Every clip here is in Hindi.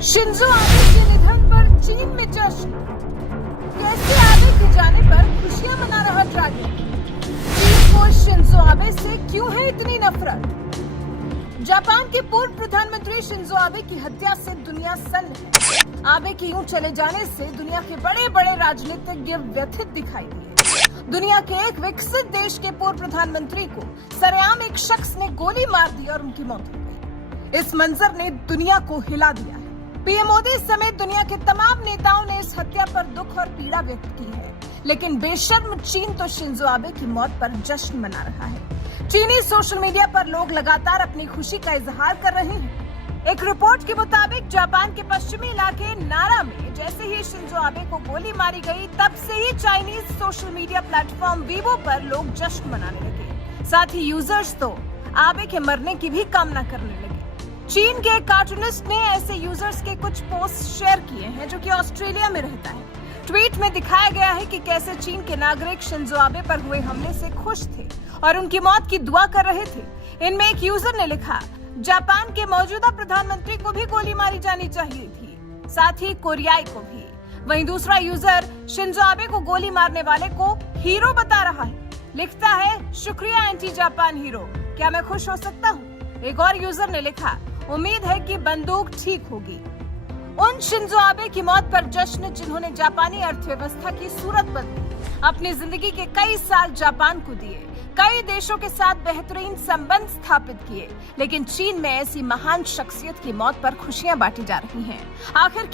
शिंजो आबे के निधन पर चीन में जश्न। कैसे आबे के जाने पर खुशियां मना रहा ड्रैगन। चीन को शिंजो आबे से क्यों है इतनी नफरत। जापान के पूर्व प्रधानमंत्री शिंजो आबे की हत्या से दुनिया सन्न है। आबे के यूं चले जाने से दुनिया के बड़े बड़े राजनीतिज्ञ व्यथित दिखाई दिए। दुनिया के एक विकसित देश के पूर्व प्रधानमंत्री को सरेआम एक शख्स ने गोली मार दी और उनकी मौत हो गई। इस मंजर ने दुनिया को हिला दिया है। पीएम मोदी समेत दुनिया के तमाम नेताओं ने इस हत्या पर दुख और पीड़ा व्यक्त की है, लेकिन बेशर्म चीन तो शिंजो आबे की मौत पर जश्न मना रहा है। चीनी सोशल मीडिया पर लोग लगातार अपनी खुशी का इजहार कर रहे हैं। एक रिपोर्ट के मुताबिक जापान के पश्चिमी इलाके नारा में जैसे ही शिंजो आबे को गोली मारी गई, तब से ही Chinese social media platform Weibo पर लोग जश्न मनाने लगे। साथ ही यूजर्स तो आबे के मरने की भी कामना करने लगे। चीन के एक कार्टूनिस्ट ने ऐसे यूजर्स के कुछ पोस्ट शेयर किए हैं जो कि ऑस्ट्रेलिया में रहता है। ट्वीट में दिखाया गया है कि कैसे चीन के नागरिक शिंजो आबे पर हुए हमले से खुश थे और उनकी मौत की दुआ कर रहे थे। इनमें एक यूजर ने लिखा, जापान के मौजूदा प्रधानमंत्री को भी गोली मारी जानी चाहिए थी, साथ ही कोरियाई को भी। वहीं दूसरा यूजर शिंजो आबे को गोली मारने वाले को हीरो बता रहा है। लिखता है, शुक्रिया एंटी जापान हीरो, क्या मैं खुश हो सकता हूँ। एक और यूजर ने लिखा, उम्मीद है कि बंदूक ठीक होगी। उन शिंजो आबे की मौत पर जश्न जिन्होंने जापानी अर्थव्यवस्था की सूरत बदली, अपनी जिंदगी के कई साल जापान को दिए, कई देशों के साथ बेहतरीन संबंध स्थापित किए, लेकिन चीन में ऐसी महान शख्सियत की मौत पर खुशियां बांटी जा रही हैं। आखिर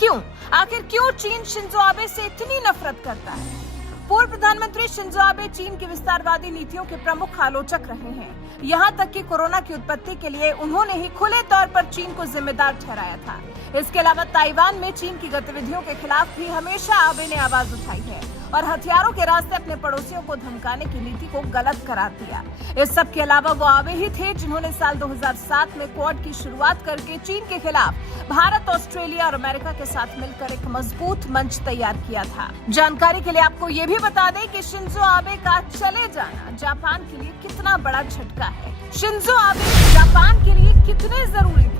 क्यों चीन शिंजो आबे से इतनी नफरत करता है। पूर्व प्रधानमंत्री शिंजो आबे चीन की विस्तारवादी नीतियों के प्रमुख आलोचक रहे हैं। यहाँ तक कि कोरोना की उत्पत्ति के लिए उन्होंने ही खुले तौर पर चीन को जिम्मेदार ठहराया था। इसके अलावा ताइवान में चीन की गतिविधियों के खिलाफ भी हमेशा आबे ने आवाज उठाई है और हथियारों के रास्ते अपने पड़ोसियों को धमकाने की नीति को गलत करार दिया। इस सब के अलावा वो आबे ही थे जिन्होंने साल 2007 में क्वाड की शुरुआत करके चीन के खिलाफ भारत, ऑस्ट्रेलिया और अमेरिका के साथ मिलकर एक मजबूत मंच तैयार किया था। जानकारी के लिए आपको ये भी बता दें कि शिंजो आबे का चले जाना जापान के लिए कितना बड़ा झटका है। शिंजो आबे जापान के लिए कितने जरूरी थे।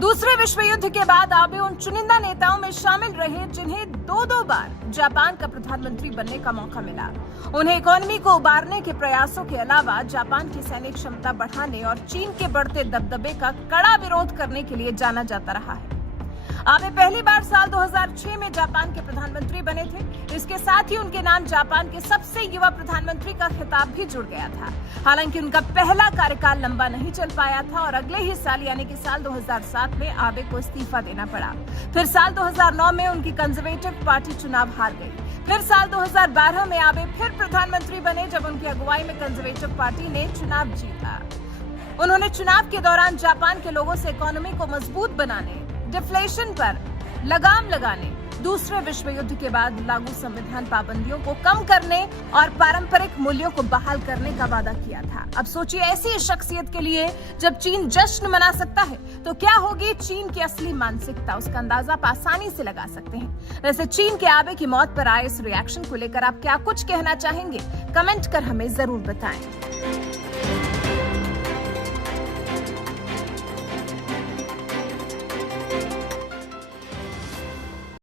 दूसरे विश्व युद्ध के बाद आबे उन चुनिंदा नेताओं में शामिल रहे जिन्हें दो बार जापान का प्रधानमंत्री बनने का मौका मिला। उन्हें इकोनॉमी को उबारने के प्रयासों के अलावा जापान की सैनिक क्षमता बढ़ाने और चीन के बढ़ते दबदबे का कड़ा विरोध करने के लिए जाना जाता रहा है। आबे पहली बार साल 2006 में जापान के प्रधानमंत्री बने थे। इसके साथ ही उनके नाम जापान के सबसे युवा प्रधानमंत्री का खिताब भी जुड़ गया था। हालांकि उनका पहला कार्यकाल लंबा नहीं चल पाया था और अगले ही साल यानी कि साल 2007 में आबे को इस्तीफा देना पड़ा। फिर साल 2009 में उनकी कंजर्वेटिव पार्टी चुनाव हार गई। फिर साल 2012 में आबे फिर प्रधानमंत्री बने जब उनकी अगुवाई में कंजर्वेटिव पार्टी ने चुनाव जीता। उन्होंने चुनाव के दौरान जापान के लोगों से इकोनॉमी को मजबूत बनाने, डिफ्लेशन पर लगाम लगाने, दूसरे विश्व युद्ध के बाद लागू संविधान पाबंदियों को कम करने और पारंपरिक मूल्यों को बहाल करने का वादा किया था। अब सोचिए, ऐसी शख्सियत के लिए जब चीन जश्न मना सकता है तो क्या होगी चीन की असली मानसिकता, उसका अंदाजा आप आसानी से लगा सकते हैं। वैसे चीन के आबे की मौत पर आए इस रिएक्शन को लेकर आप क्या कुछ कहना चाहेंगे, कमेंट कर हमें जरूर बताएं।